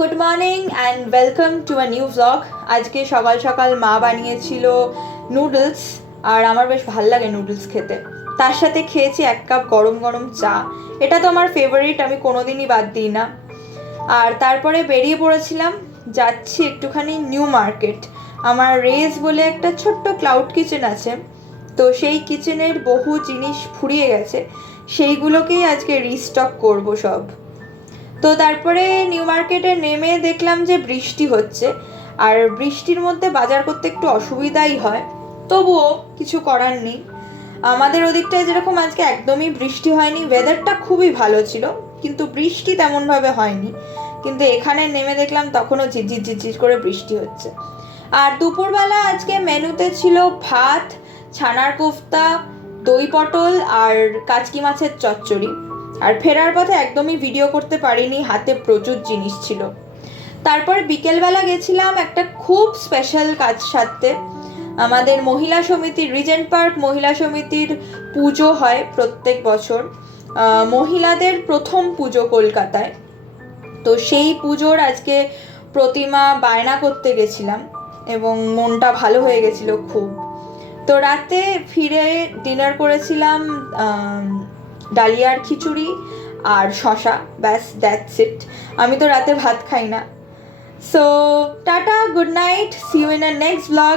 Good morning and welcome to a new blog. আজকে সকাল সকাল মা বানিয়েছিল নুডলস, আর আমার বেশ ভাল লাগে নুডলস খেতে। তার সাথে খেয়েছি 1 কাপ গরম গরম চা। এটা তো আমার ফেভারিট, আমি কোনোদিনই বাদ দিই না। আর তারপরে বেরিয়ে পড়েছিলাম, যাচ্ছি একটুখানি নিউ মার্কেট। আমার রেজ বলে একটা ছোট্ট ক্লাউড কিচেন আছে, তো সেই কিচেনের বহু জিনিস ফুরিয়ে গেছে, সেইগুলোকেই আজকে রিস্টক করব সব। তো তারপরে নিউ মার্কেটে নেমে দেখলাম যে বৃষ্টি হচ্ছে, আর বৃষ্টির মধ্যে বাজার করতে একটু অসুবিধাই হয়, তবুও কিছু করার নেই। আমাদের ওদিকটায় যেরকম আজকে একদমই বৃষ্টি হয়নি, ওয়েদারটা খুবই ভালো ছিল, কিন্তু বৃষ্টি তেমনভাবে হয়নি। কিন্তু এখানে নেমে দেখলাম তখনও ঝিরঝির ঝিরঝির করে বৃষ্টি হচ্ছে। আর দুপুরবেলা আজকে মেনুতে ছিল ভাত, ছানার কোফতা, দই পটল আর কাচকি মাছের চচ্চড়ি। আর ফেরার পথে একদমই ভিডিও করতে পারিনি, হাতে প্রচুর জিনিস ছিল। তারপর বিকেলবেলা গেছিলাম একটা খুব স্পেশাল কাজ সারতে। আমাদের মহিলা সমিতির, রিজেন্ট পার্ক মহিলা সমিতির পুজো হয় প্রত্যেক বছর, মহিলাদের প্রথম পুজো কলকাতায়। তো সেই পুজোর আজকে প্রতিমা বায়না করতে গেছিলাম এবং মনটা ভালো হয়ে গেছিল খুব। তো রাতে ফিরে ডিনার করেছিলাম ডালিয়ার খিচুড়ি আর শশা, ব্যাস দ্যাটস ইট। আমি তো রাতে ভাত খাই না। So tata, good night, see you in a next blog.